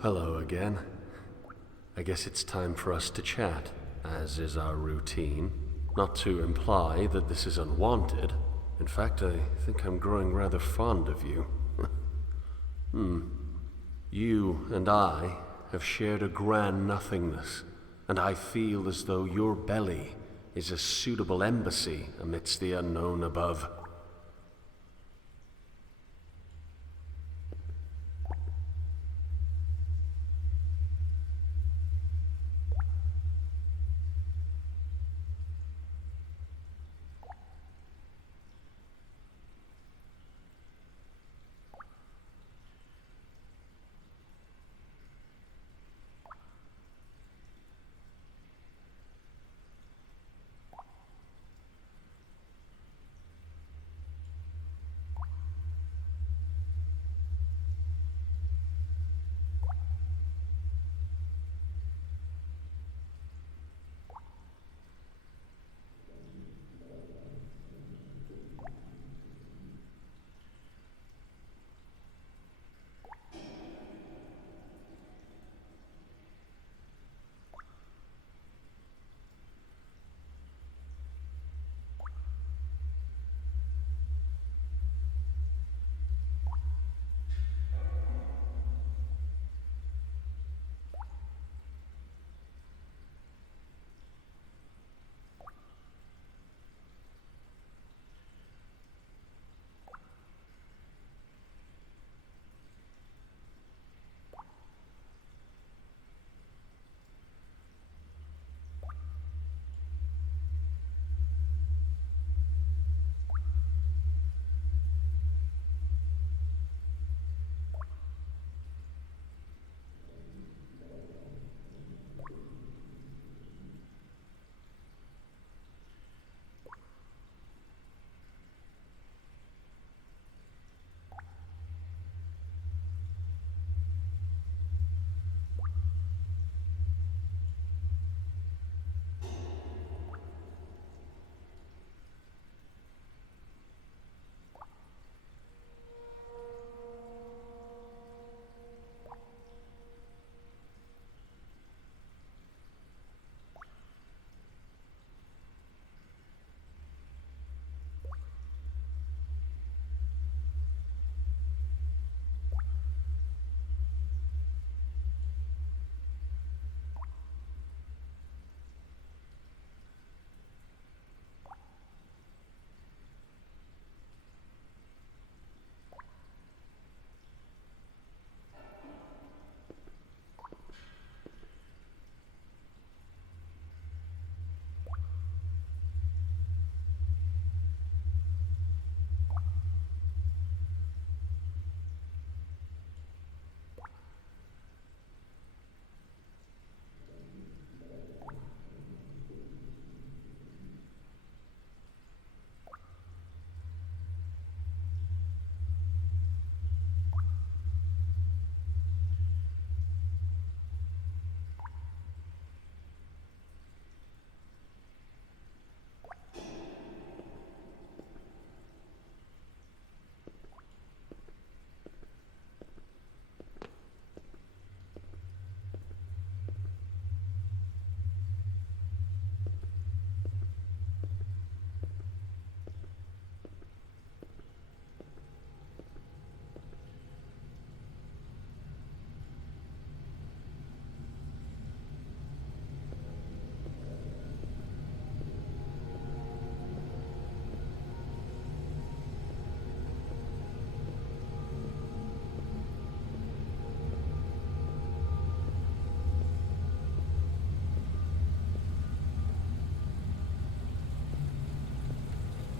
Hello again. I guess it's time for us to chat, as is our routine. Not to imply that this is unwanted. In fact, I think I'm growing rather fond of you. You and I have shared a grand nothingness, and I feel as though your belly is a suitable embassy amidst the unknown above.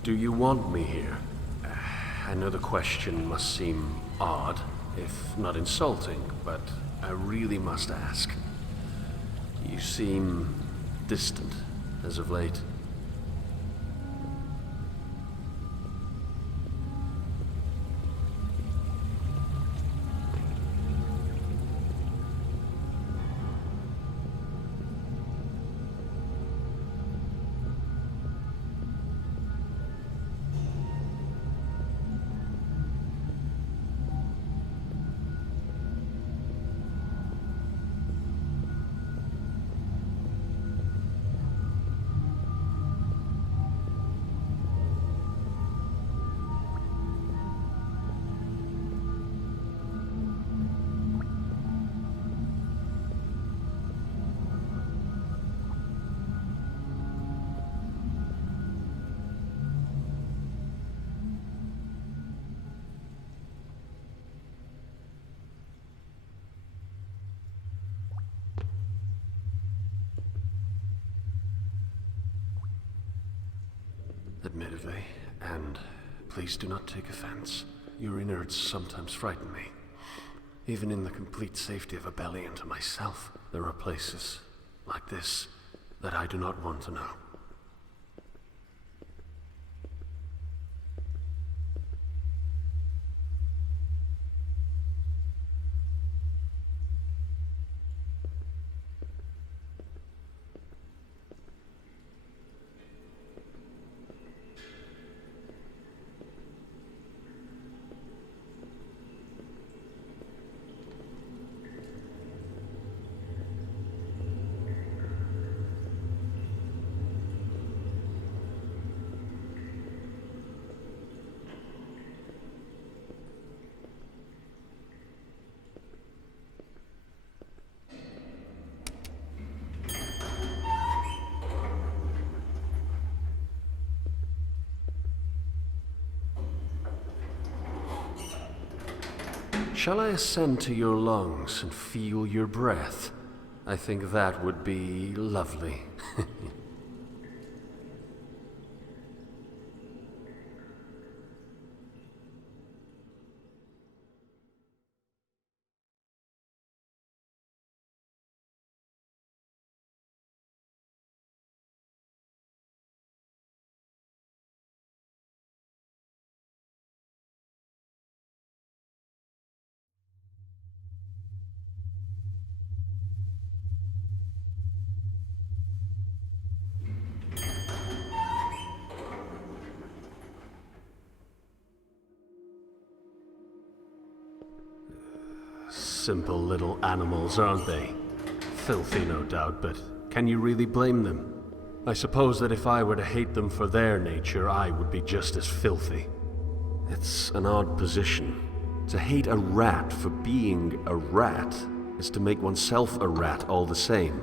Do you want me here? I know the question must seem odd, if not insulting, but I really must ask. You seem distant as of late. admittedly, and please do not take offense. Your innards sometimes frighten me. Even in the complete safety of a belly unto myself, there are places like this that I do not want to know. Shall I ascend to your lungs and feel your breath? I think that would be lovely. Simple little animals, aren't they? Filthy, no doubt, but can you really blame them? I suppose that if I were to hate them for their nature, I would be just as filthy. It's an odd position. To hate a rat for being a rat is to make oneself a rat all the same.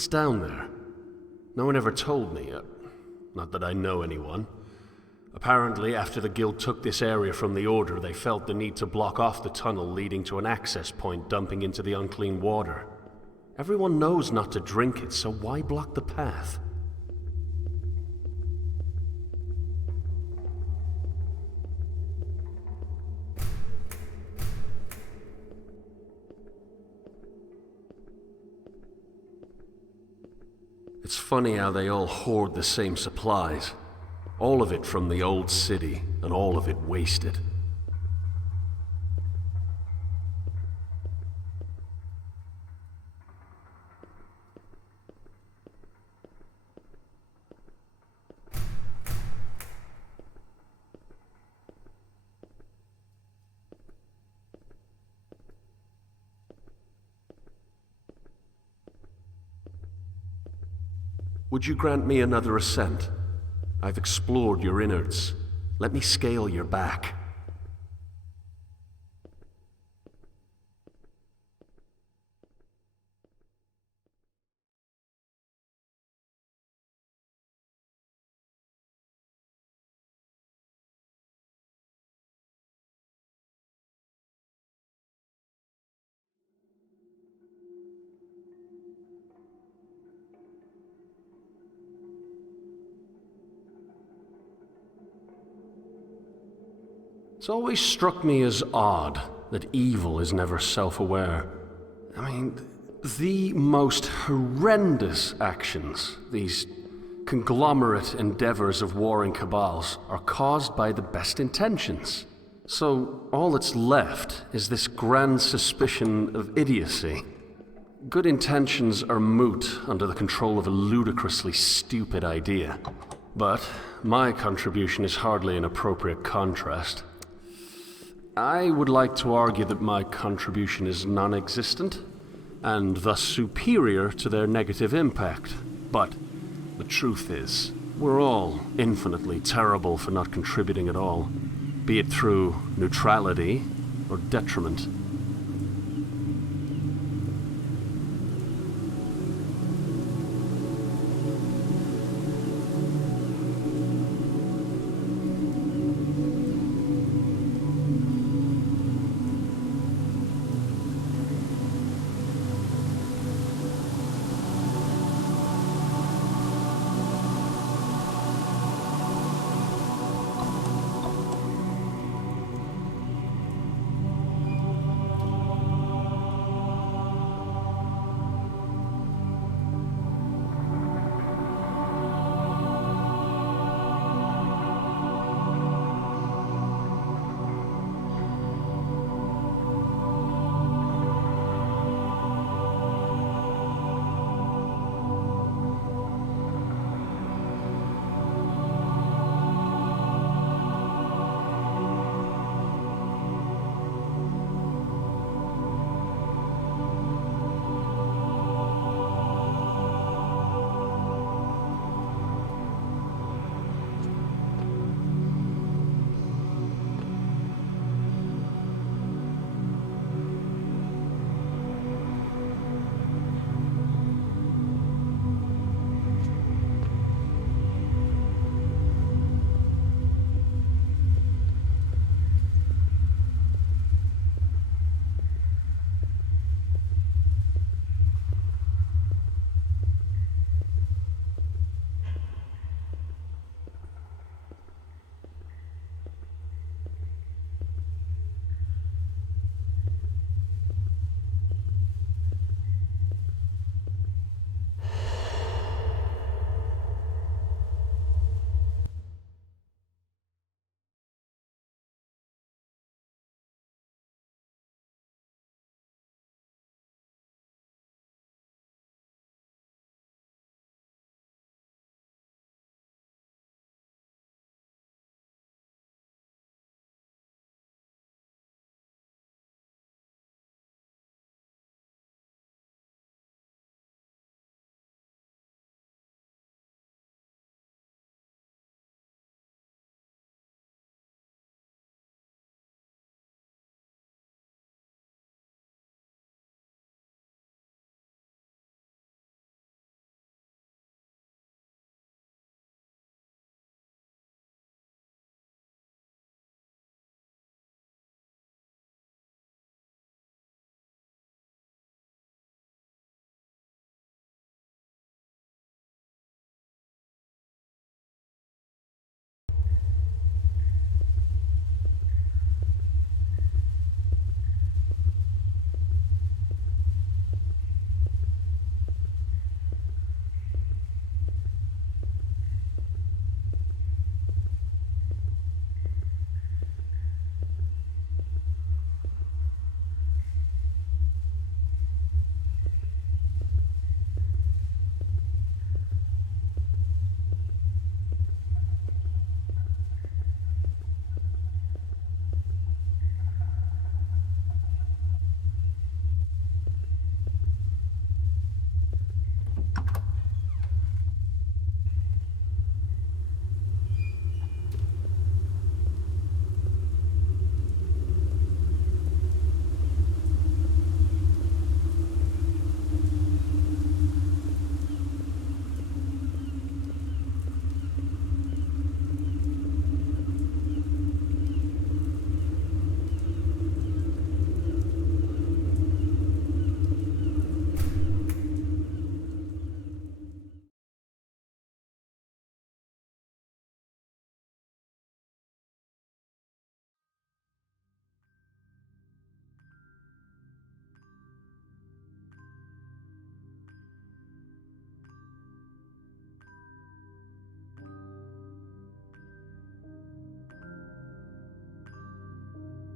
What's down there? No one ever told me. Not that I know anyone. Apparently, after the Guild took this area from the Order, they felt the need to block off the tunnel leading to an access point dumping into the unclean water. Everyone knows not to drink it, so why block the path? It's funny how they all hoard the same supplies. All of it from the old city, and all of it wasted. Would you grant me another ascent? I've explored your innards. Let me scale your back. It's always struck me as odd that evil is never self-aware. I mean, the most horrendous actions, these conglomerate endeavors of warring cabals, are caused by the best intentions. So all that's left is this grand suspicion of idiocy. Good intentions are moot under the control of a ludicrously stupid idea. But my contribution is hardly an appropriate contrast. I would like to argue that my contribution is non-existent, and thus superior to their negative impact. But the truth is, we're all infinitely terrible for not contributing at all, be it through neutrality or detriment.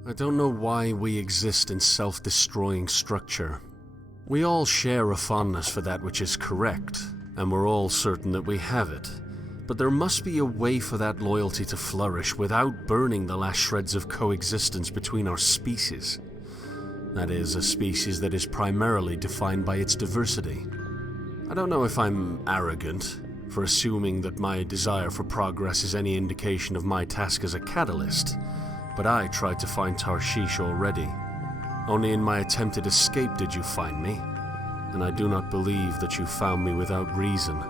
I don't know why we exist in self-destroying structure. We all share a fondness for that which is correct, and we're all certain that we have it. But there must be a way for that loyalty to flourish without burning the last shreds of coexistence between our species. That is, a species that is primarily defined by its diversity. I don't know if I'm arrogant for assuming that my desire for progress is any indication of my task as a catalyst, but I tried to find Tarshish already. Only in my attempted escape did you find me, and I do not believe that you found me without reason.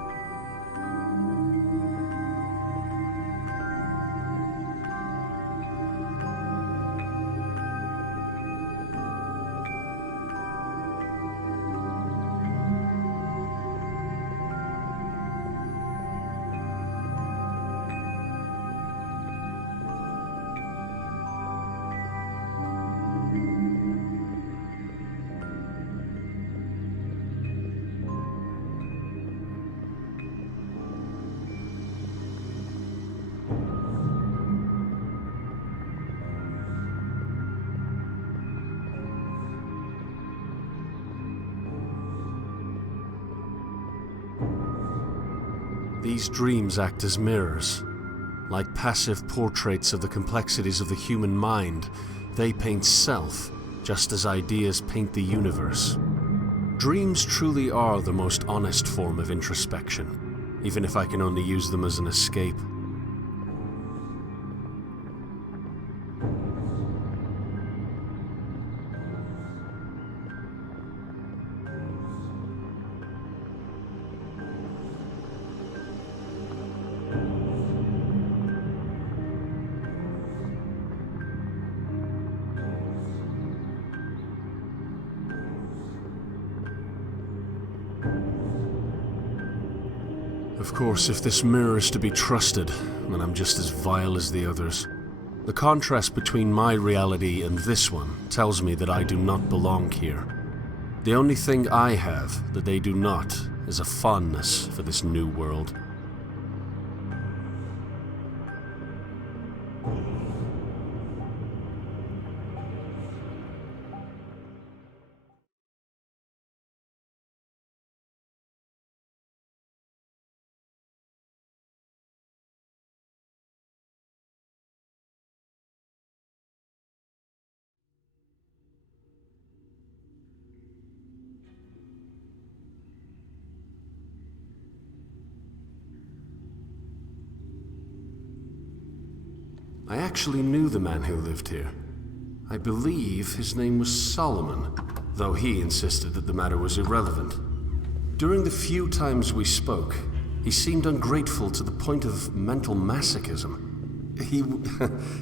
These dreams act as mirrors. Like passive portraits of the complexities of the human mind, they paint self, just as ideas paint the universe. Dreams truly are the most honest form of introspection, even if I can only use them as an escape. Of course, if this mirror is to be trusted, then I'm just as vile as the others. The contrast between my reality and this one tells me that I do not belong here. The only thing I have that they do not is a fondness for this new world. I actually knew the man who lived here. I believe his name was Solomon, though he insisted that the matter was irrelevant. During the few times we spoke, he seemed ungrateful to the point of mental masochism.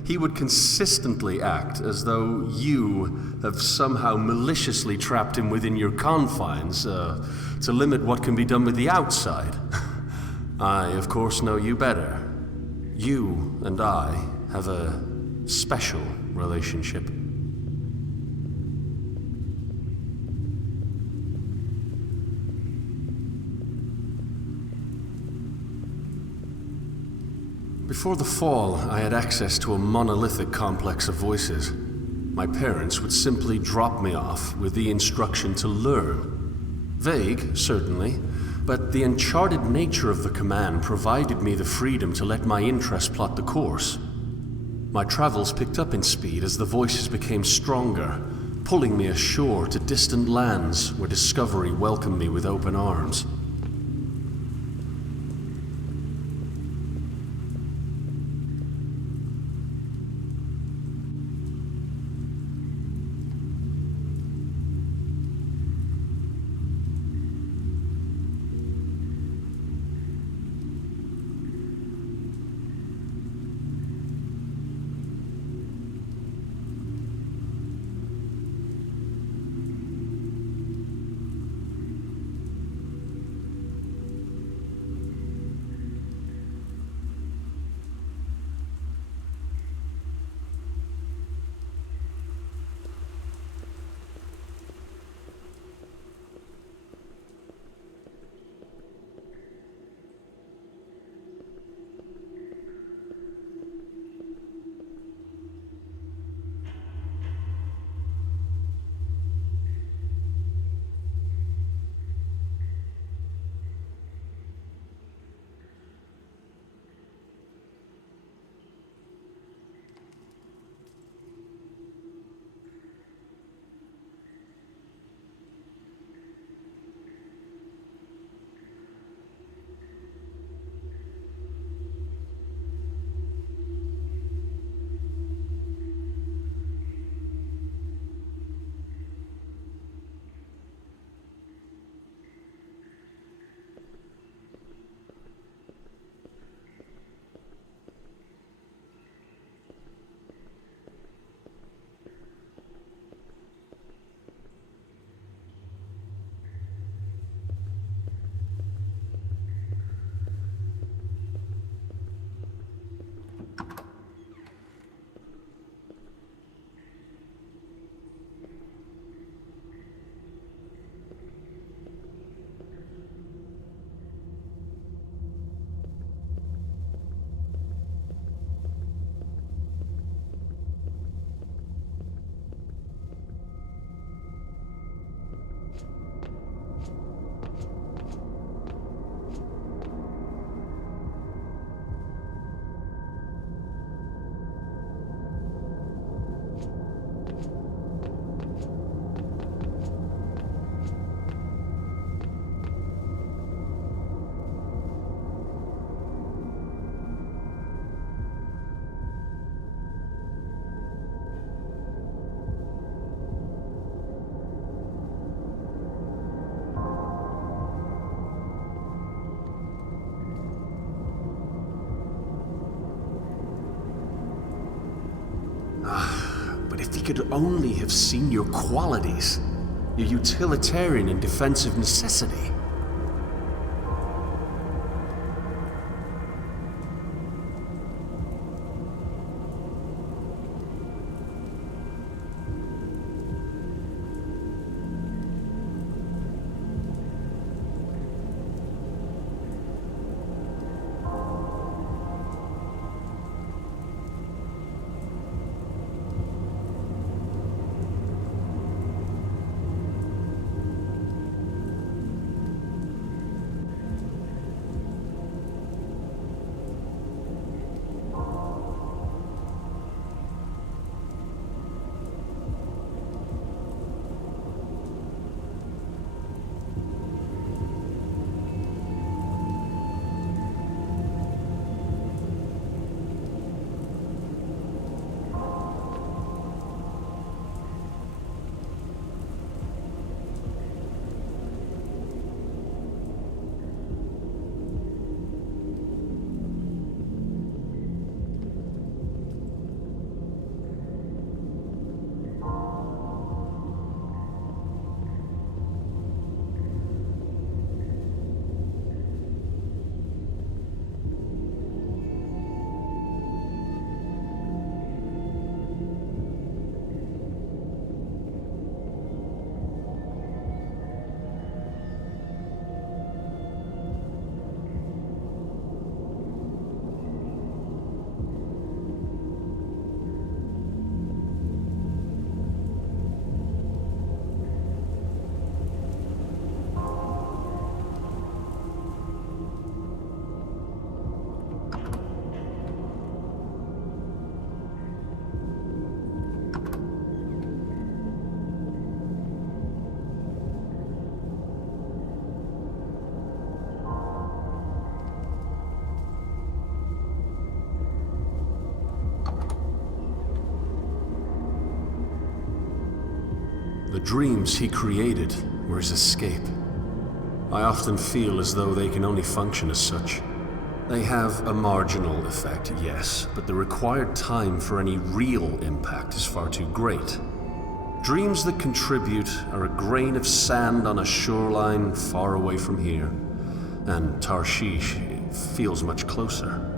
He would consistently act as though you have somehow maliciously trapped him within your confines, to limit what can be done with the outside. I, of course, know you better. You and I have a special relationship. Before the fall, I had access to a monolithic complex of voices. My parents would simply drop me off with the instruction to learn. Vague, certainly, but the uncharted nature of the command provided me the freedom to let my interest plot the course. My travels picked up in speed as the voices became stronger, pulling me ashore to distant lands where discovery welcomed me with open arms. if he could only have seen your qualities, your utilitarian and defensive necessity. The dreams he created were his escape. I often feel as though they can only function as such. They have a marginal effect, yes, but the required time for any real impact is far too great. Dreams that contribute are a grain of sand on a shoreline far away from here, and Tarshish feels much closer.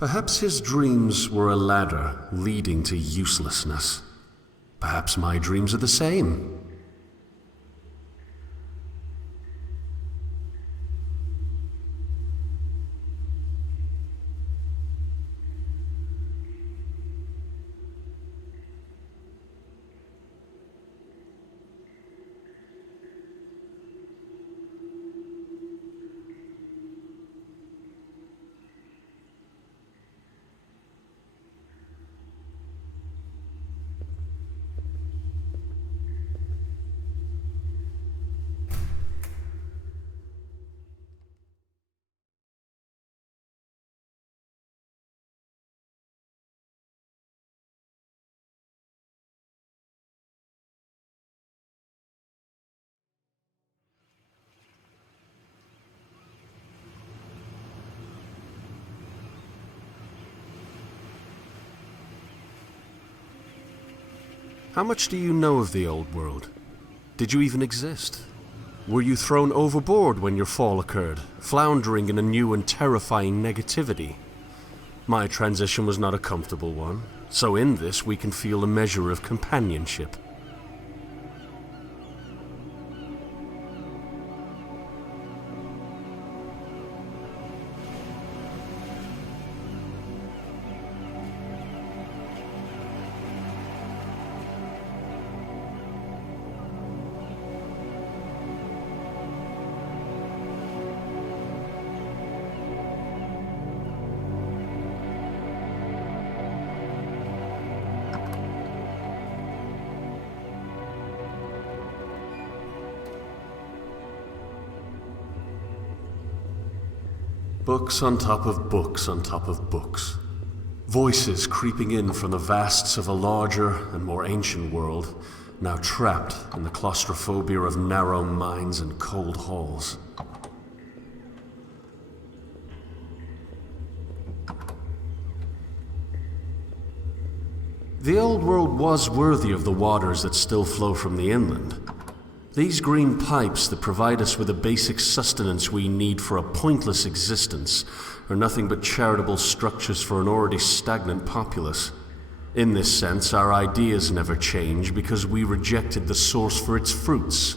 Perhaps his dreams were a ladder leading to uselessness. Perhaps my dreams are the same. How much do you know of the old world? Did you even exist? Were you thrown overboard when your fall occurred, floundering in a new and terrifying negativity? My transition was not a comfortable one, so in this we can feel a measure of companionship. Books on top of books on top of books. Voices creeping in from the vasts of a larger and more ancient world, now trapped in the claustrophobia of narrow minds and cold halls. The old world was worthy of the waters that still flow from the inland. These green pipes that provide us with the basic sustenance we need for a pointless existence are nothing but charitable structures for an already stagnant populace. In this sense, our ideas never change because we rejected the source for its fruits.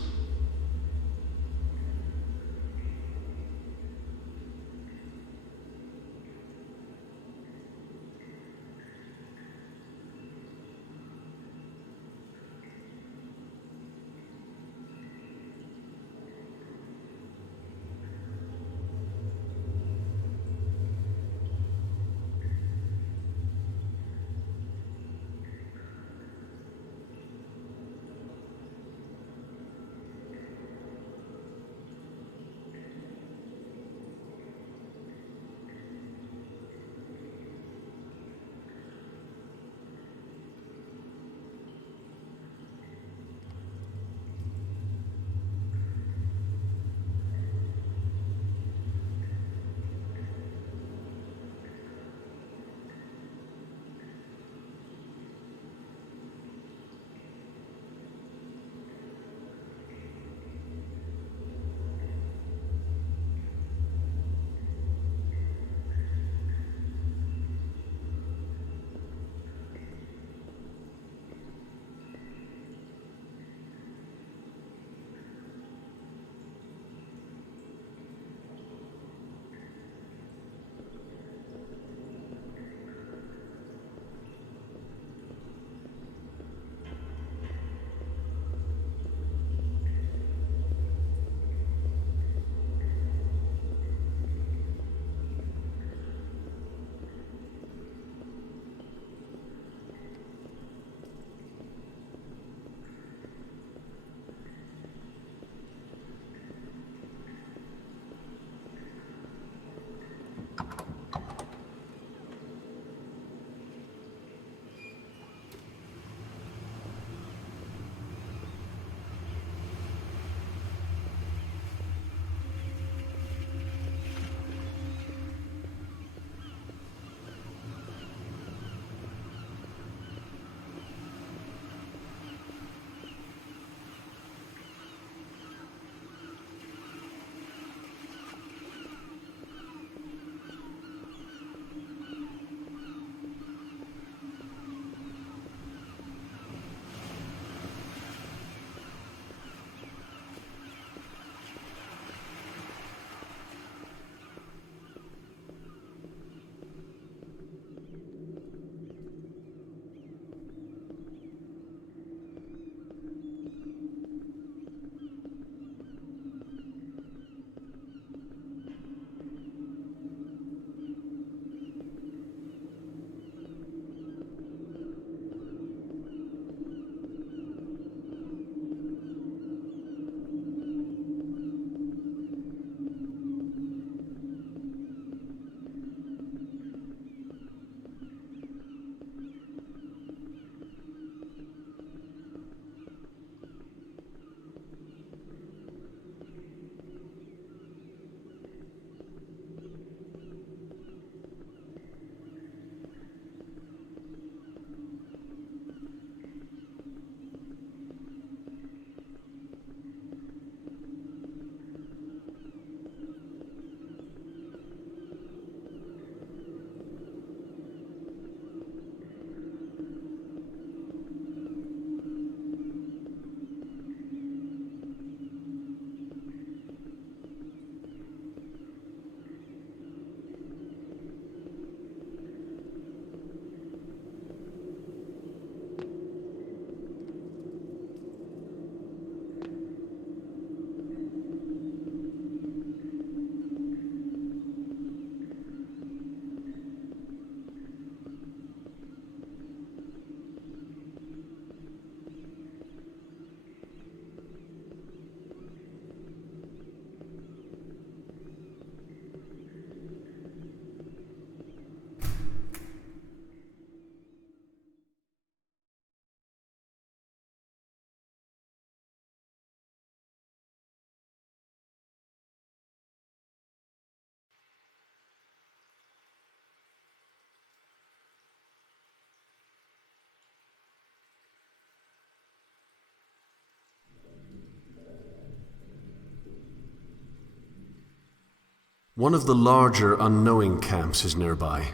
One of the larger unknowing camps is nearby.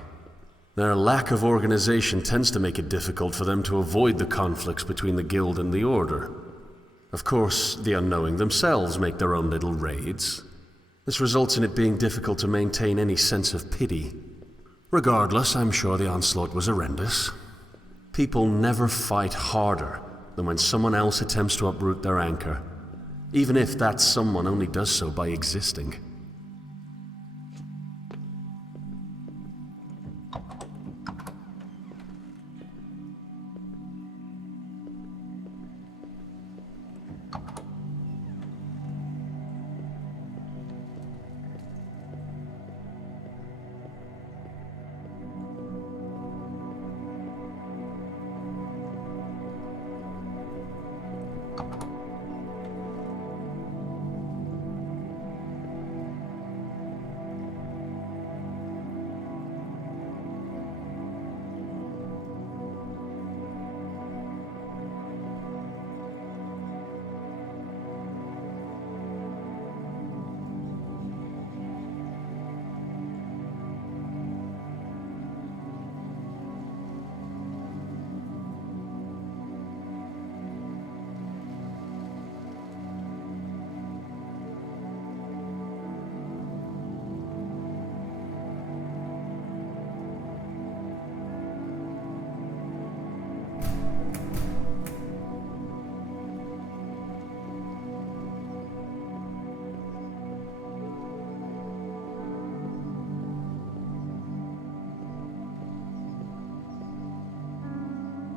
Their lack of organization tends to make it difficult for them to avoid the conflicts between the Guild and the Order. Of course, the unknowing themselves make their own little raids. This results in it being difficult to maintain any sense of pity. Regardless, I'm sure the onslaught was horrendous. People never fight harder than when someone else attempts to uproot their anchor, even if that someone only does so by existing.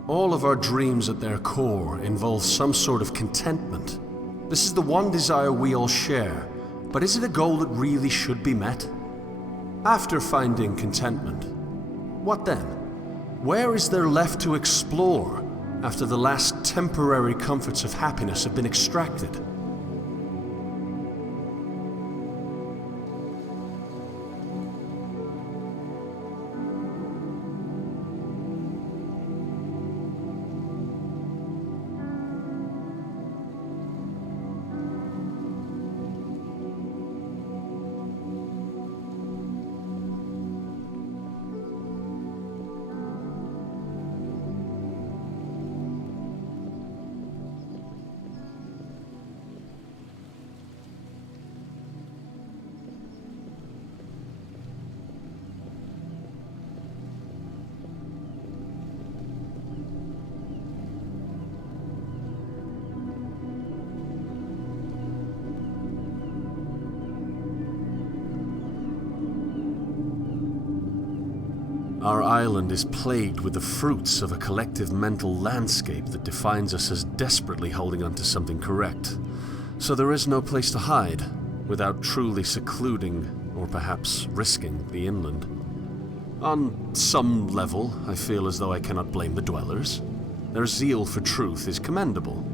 All of our dreams at their core involve some sort of contentment. This is the one desire we all share, but is it a goal that really should be met? After finding contentment, what then? Where is there left to explore after the last temporary comforts of happiness have been extracted? Our island is plagued with the fruits of a collective mental landscape that defines us as desperately holding on to something correct. So there is no place to hide, without truly secluding, or perhaps risking, the inland. On some level, I feel as though I cannot blame the dwellers. Their zeal for truth is commendable.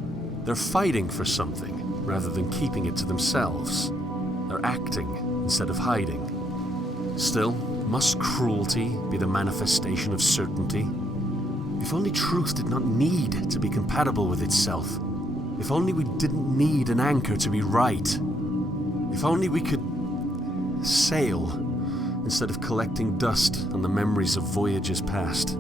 They're fighting for something, rather than keeping it to themselves. They're acting, instead of hiding. Still, must cruelty be the manifestation of certainty? If only truth did not need to be compatible with itself. If only we didn't need an anchor to be right. If only we could sail instead of collecting dust on the memories of voyages past.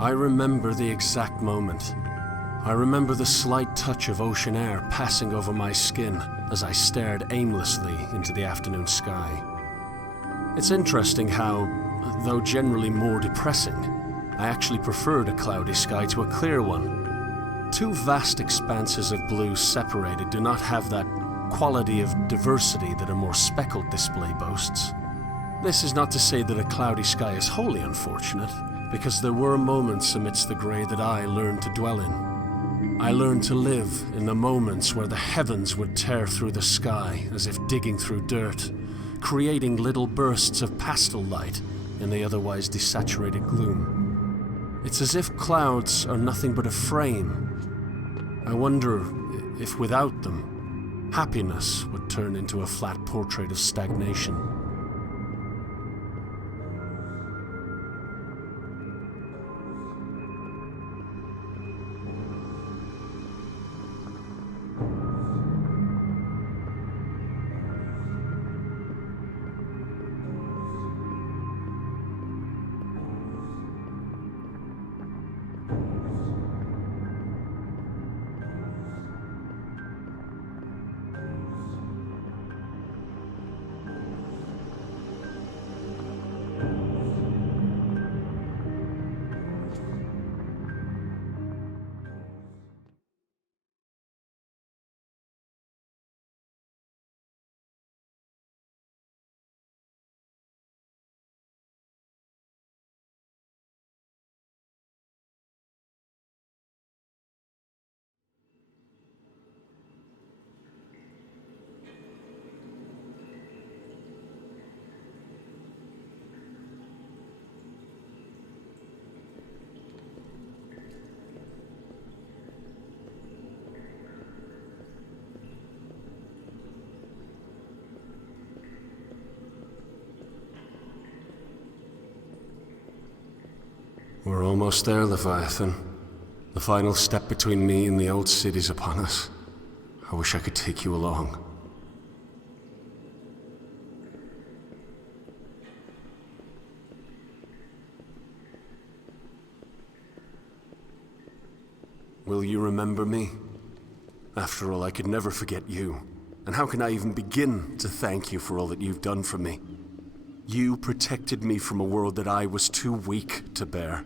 I remember the exact moment. I remember the slight touch of ocean air passing over my skin as I stared aimlessly into the afternoon sky. It's interesting how, though generally more depressing, I actually preferred a cloudy sky to a clear one. Two vast expanses of blue separated do not have that quality of diversity that a more speckled display boasts. This is not to say that a cloudy sky is wholly unfortunate, because there were moments amidst the grey that I learned to dwell in. I learned to live in the moments where the heavens would tear through the sky as if digging through dirt, creating little bursts of pastel light in the otherwise desaturated gloom. It's as if clouds are nothing but a frame. I wonder if without them, happiness would turn into a flat portrait of stagnation. We're almost there, Leviathan. The final step between me and the old city's upon us. I wish I could take you along. Will you remember me? After all, I could never forget you. And how can I even begin to thank you for all that you've done for me? You protected me from a world that I was too weak to bear.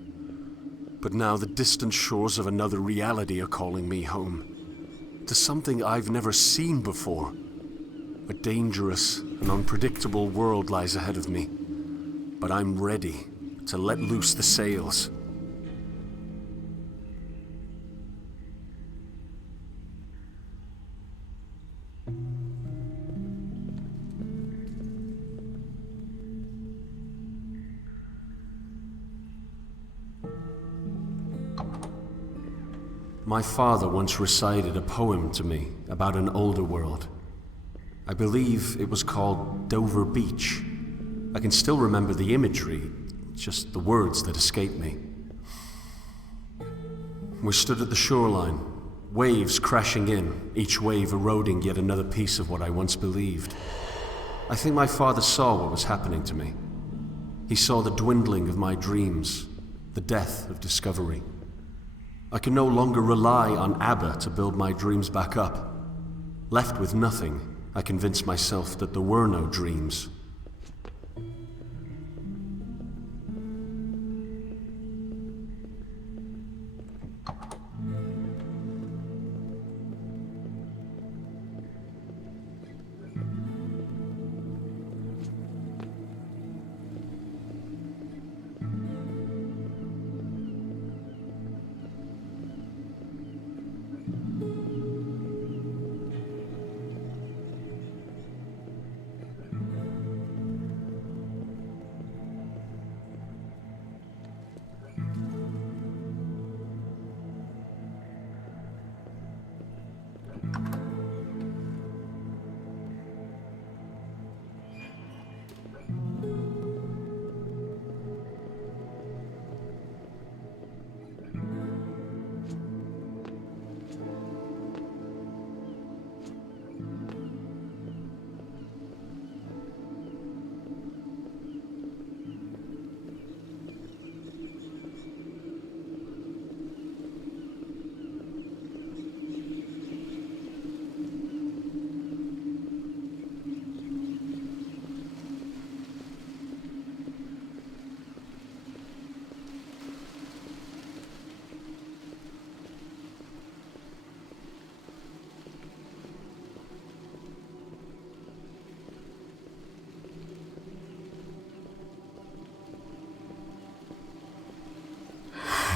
But now the distant shores of another reality are calling me home. To something I've never seen before. A dangerous and unpredictable world lies ahead of me. But I'm ready to let loose the sails. My father once recited a poem to me about an older world. I believe it was called Dover Beach. I can still remember the imagery, just the words that escape me. We stood at the shoreline, waves crashing in, each wave eroding yet another piece of what I once believed. I think my father saw what was happening to me. He saw the dwindling of my dreams, the death of discovery. I could no longer rely on ABBA to build my dreams back up. Left with nothing, I convinced myself that there were no dreams.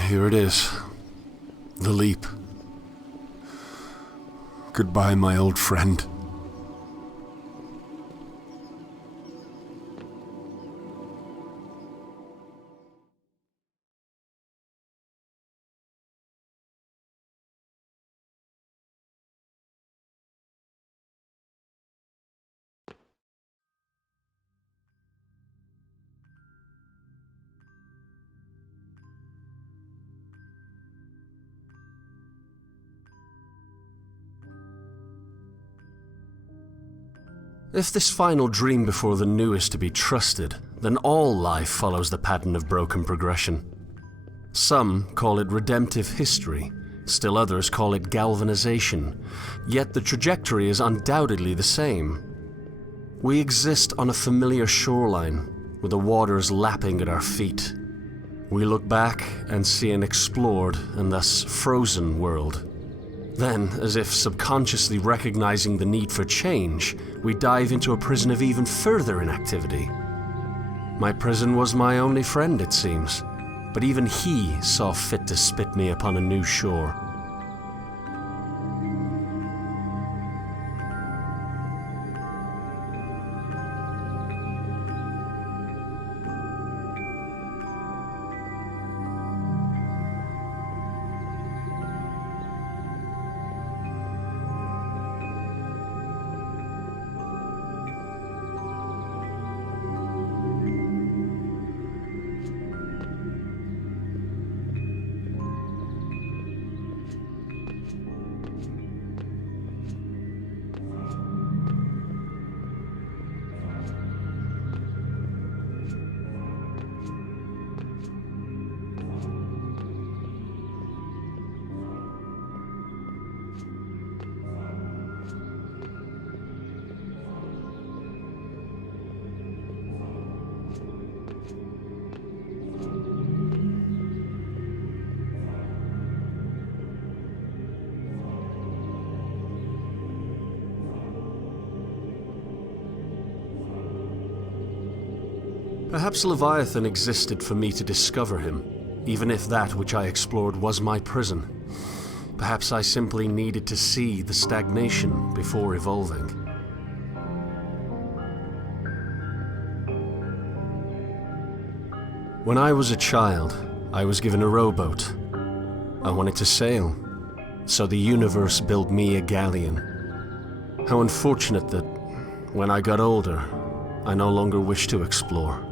Here it is. The leap. Goodbye, my old friend. If this final dream before the new is to be trusted, then all life follows the pattern of broken progression. Some call it redemptive history, still others call it galvanization, yet the trajectory is undoubtedly the same. We exist on a familiar shoreline, with the waters lapping at our feet. We look back and see an explored and thus frozen world. Then, as if subconsciously recognizing the need for change, we dive into a prison of even further inactivity. My prison was my only friend, it seems, but even he saw fit to spit me upon a new shore. Perhaps Leviathan existed for me to discover him, even if that which I explored was my prison. Perhaps I simply needed to see the stagnation before evolving. When I was a child, I was given a rowboat. I wanted to sail, so the universe built me a galleon. How unfortunate that, when I got older, I no longer wished to explore.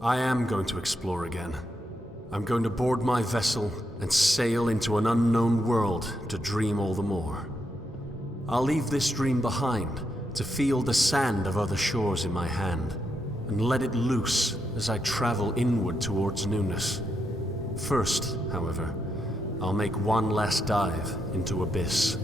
I am going to explore again. I'm going to board my vessel and sail into an unknown world to dream all the more. I'll leave this dream behind to feel the sand of other shores in my hand and let it loose as I travel inward towards newness. First, however, I'll make one last dive into abyss.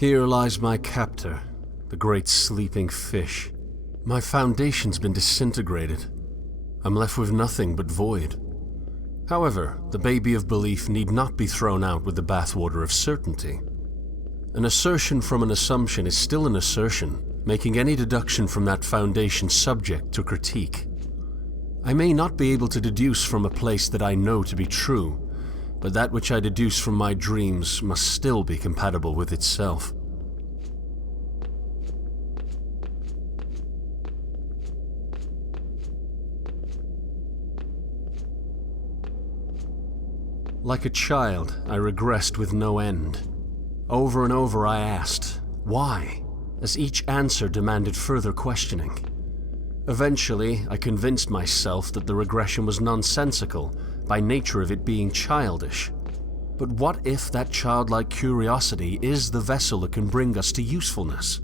Here lies my captor, the great sleeping fish. My foundation's been disintegrated. I'm left with nothing but void. However, the baby of belief need not be thrown out with the bathwater of certainty. An assertion from an assumption is still an assertion, making any deduction from that foundation subject to critique. I may not be able to deduce from a place that I know to be true, but that which I deduce from my dreams must still be compatible with itself. Like a child, I regressed with no end. Over and over I asked, why? As each answer demanded further questioning. Eventually, I convinced myself that the regression was nonsensical, by nature of it being childish. But what if that childlike curiosity is the vessel that can bring us to usefulness?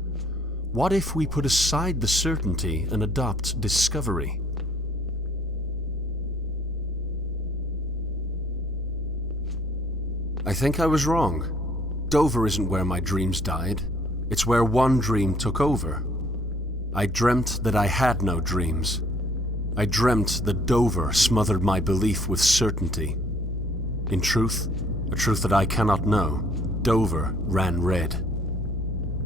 What if we put aside the certainty and adopt discovery? I think I was wrong. Dover isn't where my dreams died. It's where one dream took over. I dreamt that I had no dreams. I dreamt that Dover smothered my belief with certainty. In truth, a truth that I cannot know, Dover ran red.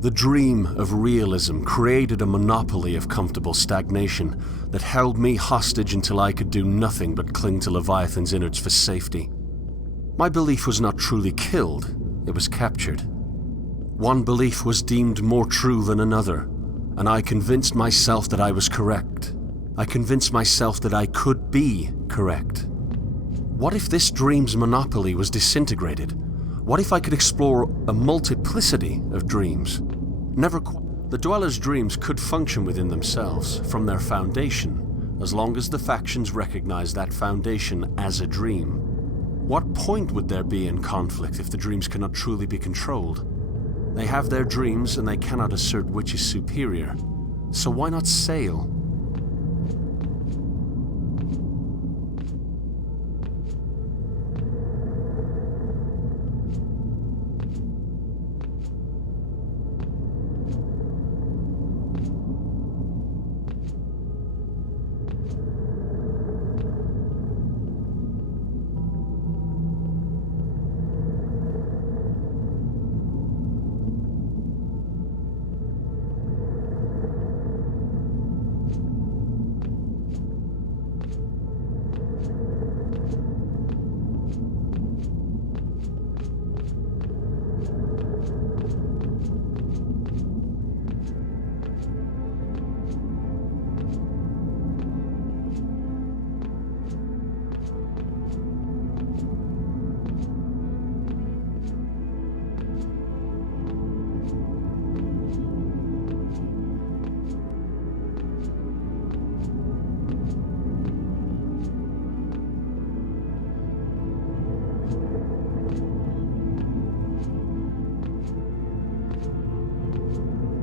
The dream of realism created a monopoly of comfortable stagnation that held me hostage until I could do nothing but cling to Leviathan's innards for safety. My belief was not truly killed, it was captured. One belief was deemed more true than another, and I convinced myself that I was correct. I convinced myself that I could be correct. What if this dream's monopoly was disintegrated? What if I could explore a multiplicity of dreams? The Dweller's dreams could function within themselves, from their foundation, as long as the factions recognize that foundation as a dream. What point would there be in conflict if the dreams cannot truly be controlled? They have their dreams and they cannot assert which is superior. So why not sail?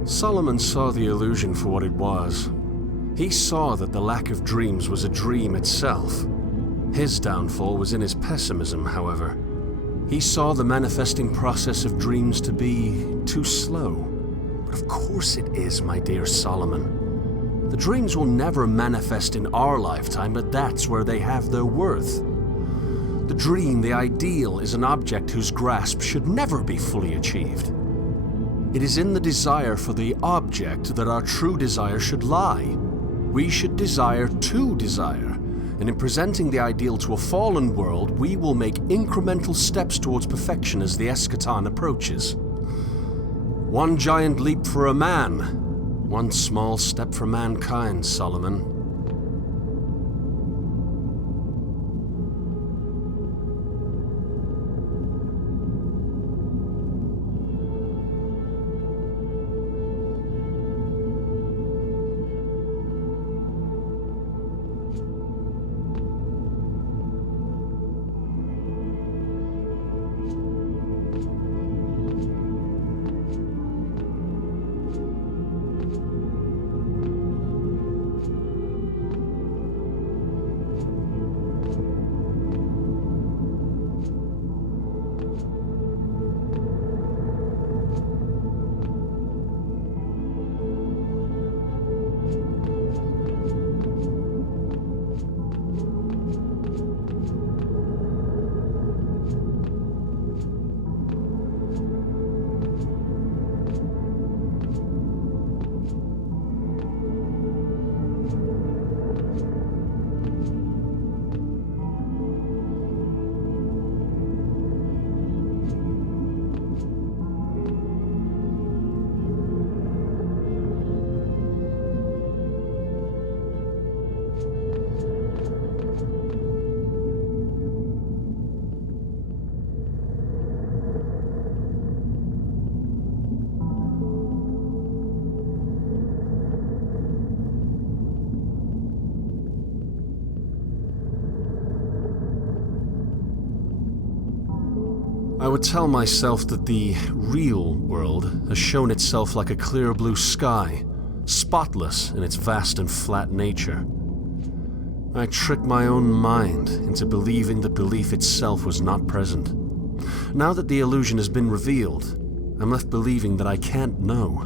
Solomon saw the illusion for what it was. He saw that the lack of dreams was a dream itself. His downfall was in his pessimism, however. He saw the manifesting process of dreams to be too slow. But of course it is, my dear Solomon. The dreams will never manifest in our lifetime, but that's where they have their worth. The dream, the ideal, is an object whose grasp should never be fully achieved. It is in the desire for the object that our true desire should lie. We should desire to desire, and in presenting the ideal to a fallen world, we will make incremental steps towards perfection as the eschaton approaches. One giant leap for a man, one small step for mankind, Solomon. I would tell myself that the real world has shown itself like a clear blue sky, spotless in its vast and flat nature. I tricked my own mind into believing that belief itself was not present. Now that the illusion has been revealed, I'm left believing that I can't know.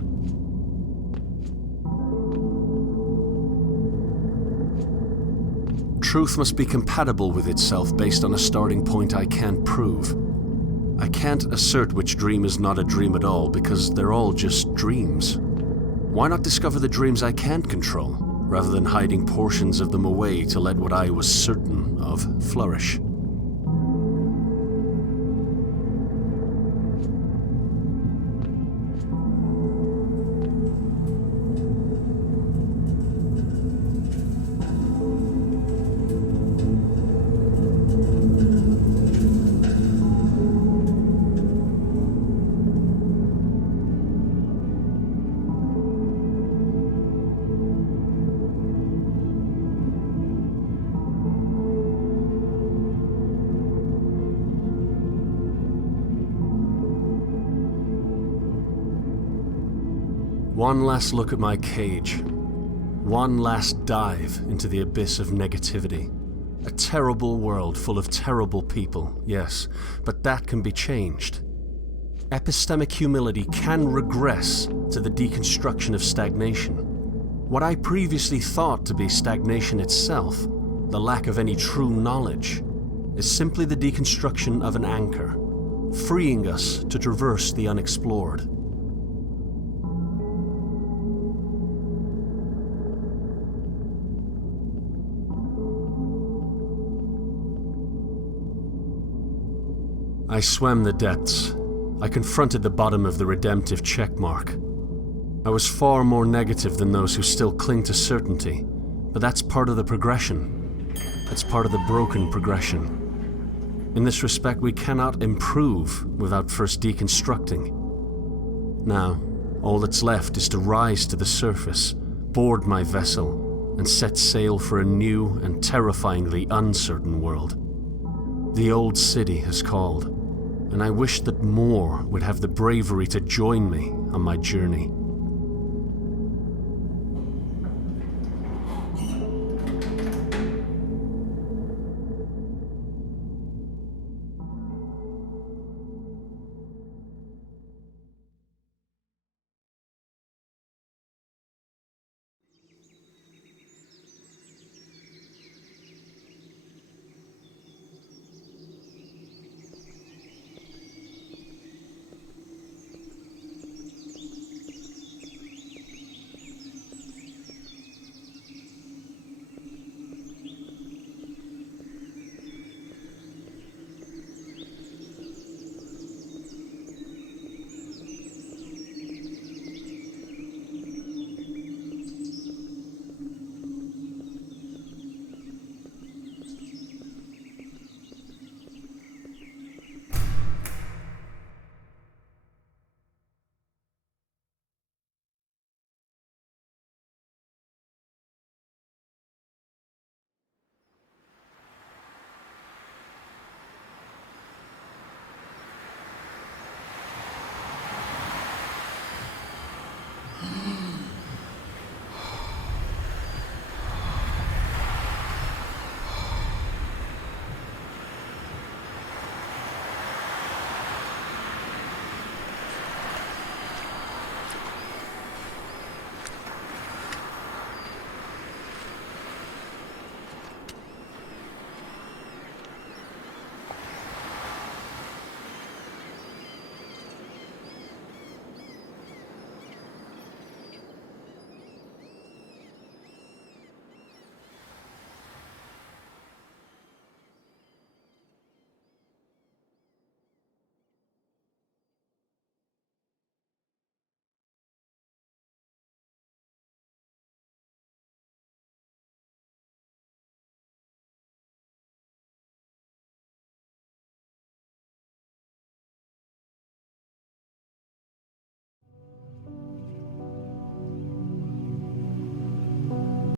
Truth must be compatible with itself based on a starting point I can't prove. I can't assert which dream is not a dream at all because they're all just dreams. Why not discover the dreams I can't control, rather than hiding portions of them away to let what I was certain of flourish? One last look at my cage. One last dive into the abyss of negativity. A terrible world full of terrible people, yes, but that can be changed. Epistemic humility can regress to the deconstruction of stagnation. What I previously thought to be stagnation itself, the lack of any true knowledge, is simply the deconstruction of an anchor, freeing us to traverse the unexplored. I swam the depths. I confronted the bottom of the redemptive checkmark. I was far more negative than those who still cling to certainty, but that's part of the progression. It's part of the broken progression. In this respect, we cannot improve without first deconstructing. Now, all that's left is to rise to the surface, board my vessel, and set sail for a new and terrifyingly uncertain world. The old city has called, and I wish that more would have the bravery to join me on my journey.